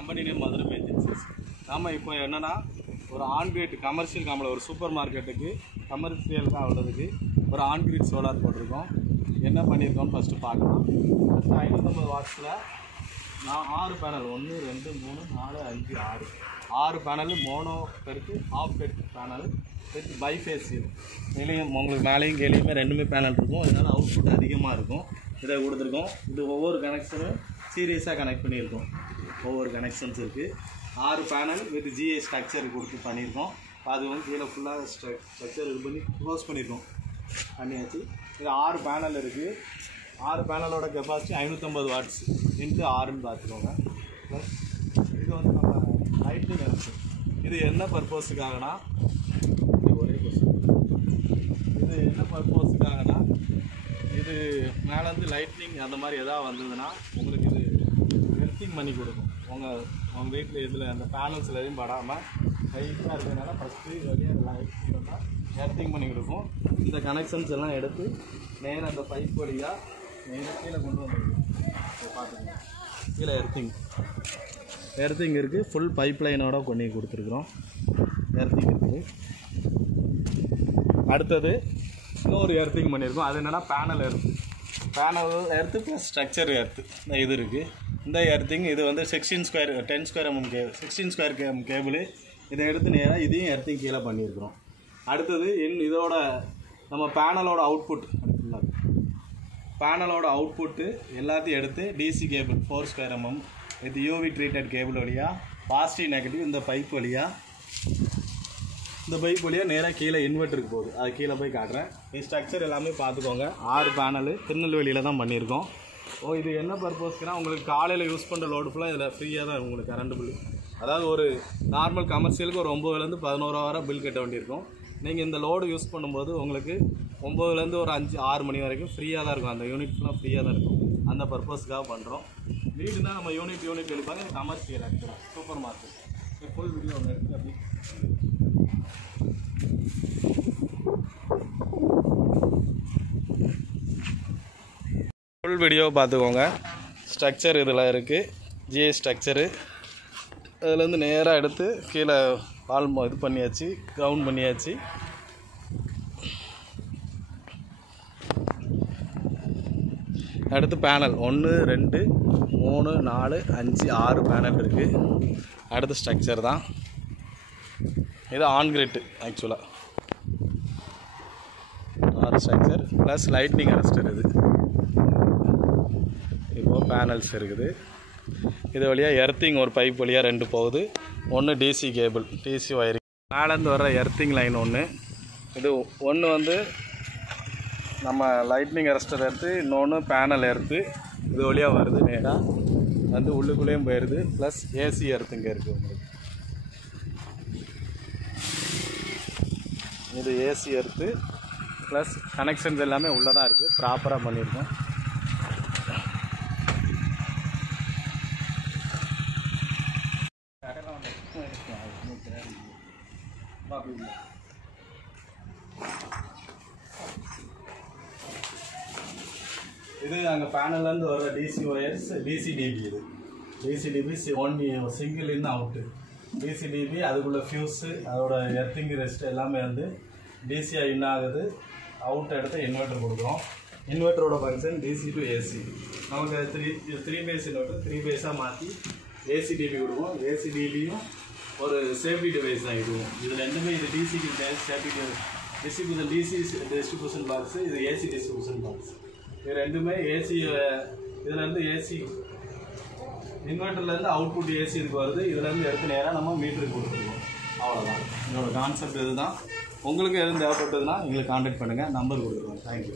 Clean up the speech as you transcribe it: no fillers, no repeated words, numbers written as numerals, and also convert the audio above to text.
Company name Madurai agencies. நம்ம இப்போ என்னென்னா ஒரு ஆன்கிரிட் கமர்ஷியல் காமில் ஒரு சூப்பர் மார்க்கெட்டுக்கு கமர்ஷியலுக்காக உள்ளதுக்கு ஒரு ஆன்கிரிட் சோலார் போட்டிருக்கோம். என்ன பண்ணியிருக்கோம்னு ஃபஸ்ட்டு பார்க்கலாம். ஃபஸ்ட்டு 550 வாட்ஸில் நான் 6 பேனல் 1 2 3 4 5 6 பேனல் மோனோ பெருக்கு ஆஃப் பெருக்கு பேனல் வித் பைஃபேசியல். இதுலேயும் உங்களுக்கு மேலேயும் கீழேயுமே ரெண்டுமே பேனல் இருக்கும். இதனால் அவுட்புட் அதிகமாக இருக்கும். இதை கொடுத்துருக்கோம். இது ஒவ்வொரு கனெக்ஷனும் சீரியஸாக கனெக்ட் பண்ணியிருக்கோம். ஒவ்வொரு கனெக்ஷன்ஸ் இருக்குது. 6 பேனல் வித் ஜிஏ ஸ்ட்ரக்சர் கொடுத்து பண்ணியிருக்கோம். அது வந்து கீழே ஃபுல்லாக ஸ்ட்ரக்சர் இது பண்ணி க்ளோஸ் பண்ணியாச்சு. இது 6 பேனல் இருக்குது. 6 பேனலோட கெப்பாசிட்டி 550 வாட்ஸ் இன்ட்டு 6ன்னு பார்த்துக்கோங்க. ப்ளஸ் இது வந்து நம்ம லைட்னிங் இருக்குது. இது என்ன பர்பஸுக்காகனா ஒரே கொஸ்டின். இது என்ன பர்பஸுக்காகனா இது மேலேருந்து லைட்னிங் அந்த மாதிரி எதாவது வந்ததுன்னா உங்களுக்கு இது எர்த்திங் பண்ணி கொடுக்கும். உங்கள் வீட்டில் இதில் அந்த பேனல்ஸில் எதையும் படாமல் லைட்டாக இருக்கிறதுனால ஃபஸ்ட்டு வெளியே லைட்டிங் வந்தால் எர்த்திங் பண்ணி கொடுக்கும். இந்த கனெக்ஷன்ஸ் எல்லாம் எடுத்து நேராக அந்த பைப் வழியாக நேராக கீழே கொண்டு வந்துருக்கும். பார்த்துக்கோங்க, கீழே எர்த்திங் இருக்குது. ஃபுல் பைப் லைனோட கொண்டு கொடுத்துருக்குறோம். எர்த்திங் இருக்குது. அடுத்தது இன்னொரு எர்த்திங் பண்ணியிருக்கோம். அது என்னென்னா panel earth plus structure earth இது இருக்குது. இந்த எர்த்திங் இது வந்து 16 square 10 square mm cable 16 square cable. இதை எடுத்து நேராக இதையும் எர்த்திங் கீழே பண்ணியிருக்கிறோம். அடுத்தது இதோட நம்ம பேனலோட அவுட்புட்டு எல்லாத்தையும் எடுத்து DC cable 4 square mm with UV treated cable வழியாக பாசிட்டிவ் நெகட்டிவ் இந்த பைப் வழியாக நேராக கீழே இன்வெர்ட்டருக்கு போகுது. அது கீழே போய் காட்டுறேன். இந்த ஸ்ட்ரக்சர் எல்லாமே பார்த்துக்கோங்க. 6 பேனலு திருநெல்வேலியில் தான் பண்ணியிருக்கோம். இது என்ன பர்பஸ்க்குனா உங்களுக்கு காலையில் யூஸ் பண்ணுற லோடு ஃபுல்லாக இதில் ஃப்ரீயாக தான் உங்களுக்கு கரண்ட் பில். அதாவது ஒரு நார்மல் கமர்ஷியலுக்கு ஒரு 9லேருந்து 11 வரை பில் கட்ட வேண்டியிருக்கும். நீங்கள் இந்த லோடு யூஸ் பண்ணும்போது உங்களுக்கு 9லேருந்து ஒரு 5-6 மணி வரைக்கும் ஃப்ரீயாக தான் இருக்கும். அந்த யூனிட் ஃபுல்லாக ஃப்ரீயாக தான் இருக்கும். அந்த பர்பஸ்க்காக பண்ணுறோம். வீடுனா நம்ம யூனிட் எடுப்பாங்க. கமர்ஷியல் ஆக்சுவலாக சூப்பர் மார்க்கெட். ஃபுல் வீடியோ ஒன்று எடுத்து அப்படி ஃபுல் வீடியோ பார்த்துக்கோங்க. ஸ்ட்ரக்சர் இதில் இருக்குது. ஜிஏ ஸ்ட்ரக்சரு அதுலேருந்து நேராக எடுத்து கீழே வால் இது பண்ணியாச்சு, கிரவுண்ட் பண்ணியாச்சு. அடுத்து பேனல் 1 2 3 4 5 6 பேனல் இருக்குது. அடுத்து ஸ்ட்ரக்சர் தான். இது ஆன்கிரிட்டு ஆக்சுவலாக 6 ஸ்ட்ரக்சர் ப்ளஸ் லைட்னிங் அரெஸ்டர். இது இப்போது பேனல்ஸ் இருக்குது. இது வழியாக எர்த்திங் ஒரு பைப் வழியாக 2 போகுது. ஒன்று டிசி கேபிள் டிசி ஒயரிங் மேலேருந்து வர்ற எர்த்திங் லைன் ஒன்று. இது ஒன்று வந்து நம்ம லைட்னிங் அரெஸ்டர் எடுத்து, இன்னொன்று பேனல் எடுத்து இது வழியாக வருது. நேராக வந்து உள்ளுக்குள்ளேயும் போயிடுது. ப்ளஸ் ஏசி எர்த்துங்க இருக்குது உங்களுக்கு. இது ஏசி எர்த்து ப்ளஸ் கனெக்ஷன்ஸ் எல்லாமே உள்ளே தான் இருக்குது. ப்ராப்பராக பண்ணியிருக்கோம். இது அங்கே பேனல்லேருந்து வர டிசி ஒயர்ஸ் டிசிடிபி. இது DCDB single in out DCDB. அதுக்குள்ளே ஃபியூஸு அதோட எர்த்திங் ரெஸ்ட் எல்லாமே வந்து டிசியாக இன் ஆகுது. அவுட் எடுத்து இன்வெர்ட்டர் கொடுக்குறோம். இன்வெர்ட்டரோட ஃபங்க்ஷன் டிசி டு ஏசி. நமக்கு த்ரீ பேஸ் இன்வெர்ட்டர் 3 பேஸாக மாற்றி ஏசி டிபி கொடுப்போம். ஏசி டிபியும் ஒரு சேஃப்டி டிவைஸ் தான். இது ரெண்டுமே இது டிசிக்கு safety distribution DC distribution box, இது ஏசி டிஸ்ட்ரிபியூஷன் பாக்ஸ். இது ரெண்டுமே ஏசி. இதுலேருந்து ஏசி இன்வெர்ட்டர்லேருந்து அவுட்புட் ஏசி இதுக்கு வருது. இதுலேருந்து எடுத்து நேராக நம்ம மீட்டருக்கு கொடுத்துருவோம். அவ்வளோதான் இதோட கான்செப்ட். இதுதான். உங்களுக்கு எதுவும் தேவைப்பட்டதுன்னா எங்களுக்கு கான்டாக்ட் பண்ணுங்கள். நம்பர் கொடுத்துருவோம். தேங்க்யூ.